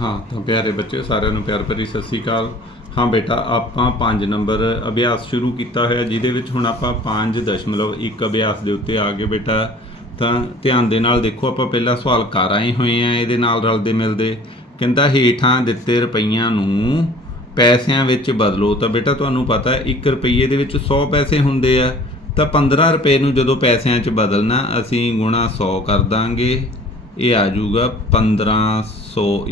ਹਾਂ, ਤਾਂ ਪਿਆਰੇ ਬੱਚੇ, ਸਾਰਿਆਂ ਨੂੰ ਪਿਆਰ ਭਰੀ ਸਤਿ ਸ੍ਰੀ ਅਕਾਲ। ਹਾਂ ਬੇਟਾ, ਆਪਾਂ 5 ਨੰਬਰ ਅਭਿਆਸ ਸ਼ੁਰੂ ਕੀਤਾ ਹੋਇਆ, ਜਿਹਦੇ ਵਿੱਚ ਹੁਣ ਆਪਾਂ 5.1 ਅਭਿਆਸ ਦੇ ਉੱਤੇ ਆ ਗਏ ਬੇਟਾ। ਤਾਂ ਧਿਆਨ ਦੇ ਨਾਲ ਦੇਖੋ, ਆਪਾਂ ਪਹਿਲਾ ਸਵਾਲ ਕਰ ਆਏ ਹੋਏ ਆ, ਇਹਦੇ ਨਾਲ ਰਲਦੇ ਮਿਲਦੇ। ਕਹਿੰਦਾ, ਹੇਠਾਂ ਦਿੱਤੇ ਰੁਪਈਆਂ ਨੂੰ ਪੈਸਿਆਂ ਵਿੱਚ ਬਦਲੋ। ਤਾਂ ਬੇਟਾ, ਤੁਹਾਨੂੰ ਪਤਾ ਹੈ 1 ਰੁਪਈਏ ਦੇ ਵਿੱਚ 100 ਪੈਸੇ ਹੁੰਦੇ ਆ। ਤਾਂ 15 ਰੁਪਏ ਨੂੰ ਜਦੋਂ ਪੈਸਿਆਂ 'ਚ ਬਦਲਣਾ, ਅਸੀਂ ਗੁਣਾ 100 ਕਰ ਦਾਂਗੇ। ਇਹ ਆ ਜਾਊਗਾ 1500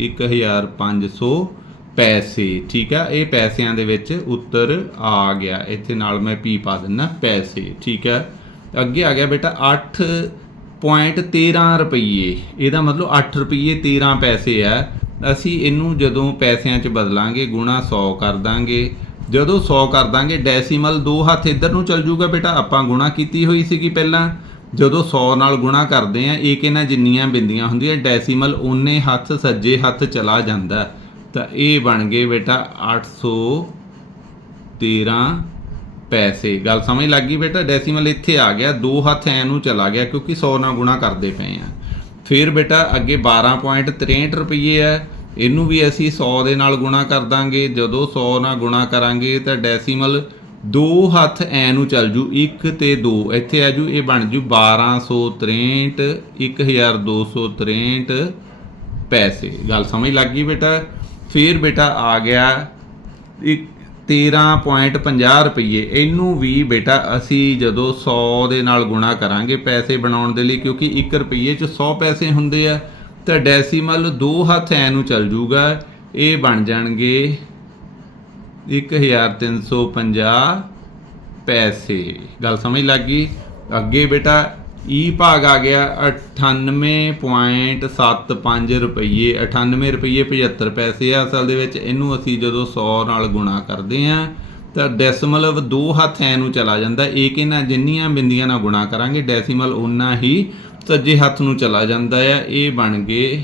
1500 ਪੈਸੇ, ਠੀਕ ਆ? ਇਹ ਪੈਸਿਆਂ ਦੇ ਵਿੱਚ ਉੱਤਰ ਆ ਗਿਆ। ਇੱਥੇ ਨਾਲ ਮੈਂ ਪੀ ਪਾ ਦਿੰਨਾ, ਪੈਸੇ, ਠੀਕ ਹੈ ਅੱਗੇ ਆ ਗਿਆ ਬੇਟਾ 8.13 ਰੁਪਏ ਇਹਦਾ ਮਤਲਬ 8 ਰੁਪਏ 13 ਪੈਸੇ ਆ। ਅਸੀਂ ਇਹਨੂੰ ਜਦੋਂ ਪੈਸਿਆਂ 'ਚ ਬਦਲਾਂਗੇ, ਗੁਣਾ 100 ਕਰ ਦਾਂਗੇ। ਜਦੋਂ 100 ਕਰ ਦਾਂਗੇ, ਡੈਸੀਮਲ ਦੋ ਹੱਥ ਇੱਧਰ ਨੂੰ ਚੱਲ ਜੂਗਾ ਬੇਟਾ। ਆਪਾਂ ਗੁਣਾ ਕੀਤੀ ਹੋਈ ਸੀਗੀ ਪਹਿਲਾਂ। ਜਦੋਂ 100 ਨਾਲ ਗੁਣਾ ਕਰਦੇ ਆ ਇਹ ਕਿਨਾਂ ਜਿੰਨੀਆਂ ਬਿੰਦੀਆਂ ਹੁੰਦੀਆਂ, ਡੈਸੀਮਲ ਉਹਨੇ ਹੱਥ ਸੱਜੇ ਹੱਥ ਚਲਾ ਜਾਂਦਾ ਤਾਂ ਇਹ ਬਣ ਗਏ ਬੇਟਾ 813 ਪੈਸੇ। ਗੱਲ ਸਮਝ ਲੱਗ ਗਈ ਬੇਟਾ? ਡੈਸੀਮਲ ਇੱਥੇ ਆ ਗਿਆ, ਦੋ ਹੱਥ ਐ ਨੂੰ ਚਲਾ ਗਿਆ ਕਿਉਂਕਿ 100 ਨਾਲ ਗੁਣਾ ਕਰਦੇ ਪਏ ਆ। ਫਿਰ ਬੇਟਾ ਅੱਗੇ 12.63 ਰੁਪਏ ਹੈ। ਇਹਨੂੰ ਵੀ ਅਸੀਂ 100 ਦੇ ਨਾਲ ਗੁਣਾ ਕਰ ਦਾਂਗੇ। ਜਦੋਂ 100 ਨਾਲ ਗੁਣਾ ਕਰਾਂਗੇ ਤਾਂ ਡੈਸੀਮਲ ਦੋ ਹੱਥ ਐ ਨੂੰ ਚੱਲ ਜੂ 1 ਤੇ 2 ਇੱਥੇ ਆ ਜੂ, ਇਹ ਬਣ ਜੂ 1263 1263 ਪੈਸੇ। ਗੱਲ ਸਮਝ ਲੱਗ ਗਈ ਬੇਟਾ? ਫਿਰ ਬੇਟਾ ਆ ਗਿਆ ਇੱਕ 13.50 ਰੁਪਏ ਇਹਨੂੰ ਵੀ ਬੇਟਾ ਅਸੀਂ ਜਦੋਂ 100 ਦੇ ਨਾਲ ਗੁਣਾ ਕਰਾਂਗੇ ਪੈਸੇ ਬਣਾਉਣ ਦੇ ਲਈ, ਕਿਉਂਕਿ 1 ਰੁਪਏ 'ਚ 100 ਪੈਸੇ ਹੁੰਦੇ ਆ, ਤਾਂ ਡੈਸੀਮਲ ਦੋ ਹੱਥ ਐ ਨੂੰ ਚੱਲ ਜੂਗਾ, ਇਹ ਬਣ ਜਾਣਗੇ 1350 ਪੈਸੇ। ਗੱਲ ਸਮਝ ਲੱਗ ਗਈ? ਅੱਗੇ ਬੇਟਾ, ਈ ਭਾਗ ਆ ਗਿਆ 98.75 ਰੁਪਏ 98 ਰੁਪਏ 75 ਪੈਸੇ ਆ। ਅਸਲ ਦੇ ਵਿੱਚ ਇਹਨੂੰ ਅਸੀਂ ਜਦੋਂ 100 ਨਾਲ ਗੁਣਾ ਕਰਦੇ ਆ, ਤਾਂ ਡੈਸੀਮਲ ਦੋ ਹੱਥ ਐ ਨੂੰ ਚਲਾ ਜਾਂਦਾ। ਇਹ ਕਿਨਾਂ ਜਿੰਨੀਆਂ ਬਿੰਦੀਆਂ ਨਾਲ ਗੁਣਾ ਕਰਾਂਗੇ, ਡੈਸੀਮਲ ਉਨਾ ਹੀ ਸੱਜੇ ਹੱਥ ਨੂੰ ਚਲਾ ਜਾਂਦਾ ਆ। ਇਹ ਬਣ ਗਏ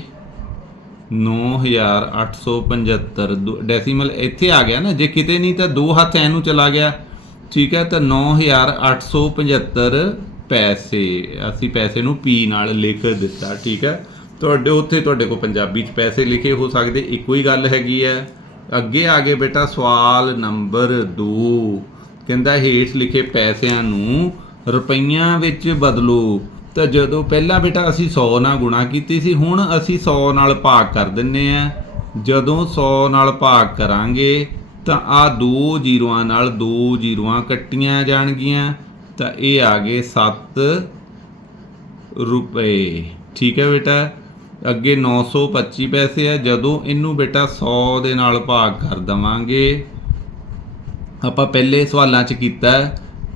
9875 ਦੋ- ਡੈਸੀਮਲ ਇੱਥੇ ਆ ਗਿਆ ਨਾ, ਜੇ ਕਿਤੇ ਨਹੀਂ ਤਾਂ ਦੋ ਹੱਥ ਐ ਨੂੰ ਚਲਾ ਗਿਆ। ਠੀਕ ਹੈ, ਤਾਂ 9875 ਪੈਸੇ, ਅਸੀਂ ਪੈਸੇ ਨੂੰ ਪੀ ਨਾਲ ਲਿਖ ਦਿੱਤਾ, ਠੀਕ ਹੈ। ਤੁਹਾਡੇ ਉੱਥੇ ਤੁਹਾਡੇ ਕੋਲ ਪੰਜਾਬੀ 'ਚ ਪੈਸੇ ਲਿਖੇ ਹੋ ਸਕਦੇ, ਇੱਕੋ ਹੀ ਗੱਲ ਹੈਗੀ ਹੈ। ਅੱਗੇ ਆ ਗਏ ਬੇਟਾ, ਸਵਾਲ ਨੰਬਰ 2 ਕਹਿੰਦਾ ਹੇਠ ਲਿਖੇ ਪੈਸਿਆਂ ਨੂੰ ਰੁਪਈਆਂ ਵਿੱਚ ਬਦਲੋ। ਤਾਂ ਜਦੋਂ ਪਹਿਲਾਂ ਬੇਟਾ ਅਸੀਂ 100 ਨਾਲ ਗੁਣਾ ਕੀਤੀ ਸੀ, ਹੁਣ ਅਸੀਂ 100 ਨਾਲ ਭਾਗ ਕਰ ਦਿੰਨੇ ਆ। ਜਦੋਂ 100 ਨਾਲ ਭਾਗ ਕਰਾਂਗੇ, ਤਾਂ ਆ ਦੋ ਜ਼ੀਰੋਆਂ ਨਾਲ ਦੋ ਜ਼ੀਰੋਆਂ ਕੱਟੀਆਂ ਜਾਣਗੀਆਂ। ਤਾਂ ਇਹ ਆ ਗਏ 7 ਰੁਪਏ। ਠੀਕ ਹੈ ਬੇਟਾ? ਅੱਗੇ 925 ਪੈਸੇ ਆ। ਜਦੋਂ ਇਹਨੂੰ ਬੇਟਾ 100 ਦੇ ਨਾਲ ਭਾਗ ਕਰ ਦਵਾਂਗੇ, ਆਪਾਂ ਪਹਿਲੇ ਸਵਾਲਾਂ 'ਚ ਕੀਤਾ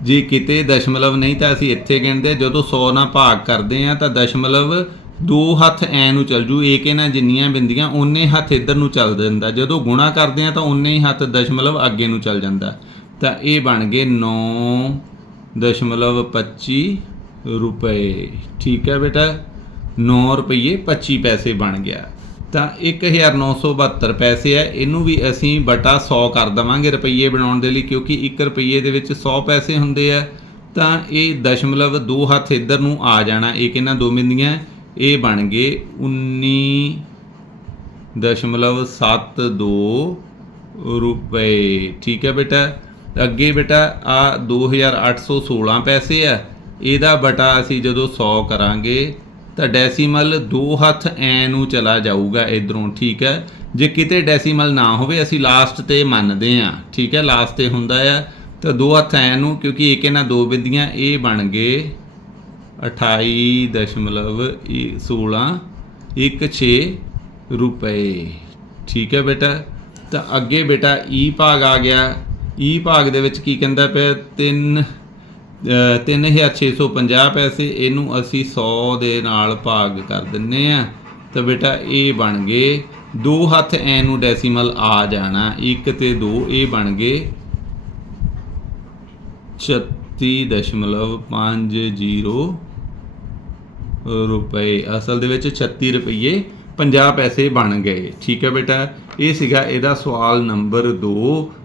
ਜੇ ਕਿਤੇ ਦਸ਼ਮਲਵ ਨਹੀਂ ਤਾਂ ਅਸੀਂ ਇੱਥੇ ਗਿਣਦੇ, ਜਦੋਂ 100 ਨਾਲ ਭਾਗ ਕਰਦੇ ਆ ਤਾਂ ਦਸ਼ਮਲਵ ਦੋ ਹੱਥ ਐ ਨੂੰ ਚੱਲ ਜੂ ਏਕੇ ਨਾਲ ਜਿੰਨੀਆਂ ਬਿੰਦੀਆਂ ਓਨੇ ਹੱਥ ਇੱਧਰ ਨੂੰ ਚੱਲ ਜਾਂਦਾ। ਜਦੋਂ ਗੁਣਾ ਕਰਦੇ ਆ ਤਾਂ ਓਨੇ ਹੀ ਹੱਥ ਦਸ਼ਮਲਵ ਅੱਗੇ ਨੂੰ ਚੱਲ ਜਾਂਦਾ। ਤਾਂ ਇਹ ਬਣ ਗਏ 9 ਦਸ਼ਮਲਵ 25 ਰੁਪਏ। ਠੀਕ ਹੈ ਬੇਟਾ? 9 ਰੁਪਏ 25 ਪੈਸੇ ਬਣ ਗਿਆ। ਤਾਂ 1972 ਪੈਸੇ ਹੈ ਇਹਨੂੰ ਵੀ ਅਸੀਂ ਬਟਾ 100 ਕਰ ਦਵਾਂਗੇ ਰੁਪਈਏ ਬਣਾਉਣ ਦੇ ਲਈ, ਕਿਉਂਕਿ 1 ਰੁਪਈਏ ਦੇ ਵਿੱਚ 100 ਪੈਸੇ ਹੁੰਦੇ ਆ, ਤਾਂ ਇਹ ਦਸ਼ਮਲਵ ਦੋ ਹੱਥ ਇੱਧਰ ਨੂੰ ਆ ਜਾਣਾ ਇਹ ਕਿੰਨਾ ਦੋ ਬਿੰਦੀਆਂ ਇਹ ਬਣ ਗਏ 19 ਦਸ਼ਮਲਵ 72 ਰੁਪਏ। ਠੀਕ ਹੈ ਬੇਟਾ? ਅੱਗੇ ਬੇਟਾ, ਆ 2816 ਪੈਸੇ ਆ, ਇਹਦਾ ਬਟਾ ਅਸੀਂ ਜਦੋਂ 100 ਕਰਾਂਗੇ ਤਾਂ ਡੈਸੀਮਲ ਦੋ ਹੱਥ ਐ ਨੂੰ ਚਲਾ ਜਾਊਗਾ ਇਧਰੋਂ, ਠੀਕ ਹੈ? ਜੇ ਕਿਤੇ ਡੈਸੀਮਲ ਨਾ ਹੋਵੇ, ਅਸੀਂ ਲਾਸਟ ਤੇ ਮੰਨਦੇ ਆ ਠੀਕ ਹੈ? ਲਾਸਟ ਤੇ ਹੁੰਦਾ ਆ, ਤਾਂ ਦੋ ਹੱਥ ਐ ਨੂੰ, ਕਿਉਂਕਿ ਇੱਕ ਇਹਨਾਂ ਦੋ ਬਿੰਦੀਆਂ, ਇਹ ਬਣ ਗਏ 28.16 16 ਰੁਪਏ, ਠੀਕ ਹੈ ਬੇਟਾ? ਤਾਂ ਅੱਗੇ ਬੇਟਾ ਈ ਭਾਗ ਆ ਗਿਆ ਈ ਭਾਗ ਦੇ ਵਿੱਚ ਕੀ ਕਹਿੰਦਾ ਪਿਆ? 3 3650 ਪੈਸੇ, ਇਹਨੂੰ ਅਸੀਂ 100 ਦੇ ਨਾਲ ਭਾਗ ਕਰ ਦਿੰਨੇ ਆ। ਤਾਂ ਬੇਟਾ, ਇਹ ਬਣ ਗਏ। ਦੋ ਹੱਥ ਐ ਨੂੰ ਡੈਸੀਮਲ ਆ ਜਾਣਾ। 1 ਤੇ 2 ਇਹ ਬਣ ਗਏ। 36.50 ਰੁਪਏ। ਅਸਲ ਦੇ ਵਿੱਚ 36 ਰੁਪਏ 50 ਪੈਸੇ ਬਣ ਗਏ। ਠੀਕ ਹੈ ਬੇਟਾ? ਇਹ ਸੀਗਾ ਇਹਦਾ ਸਵਾਲ ਨੰਬਰ 2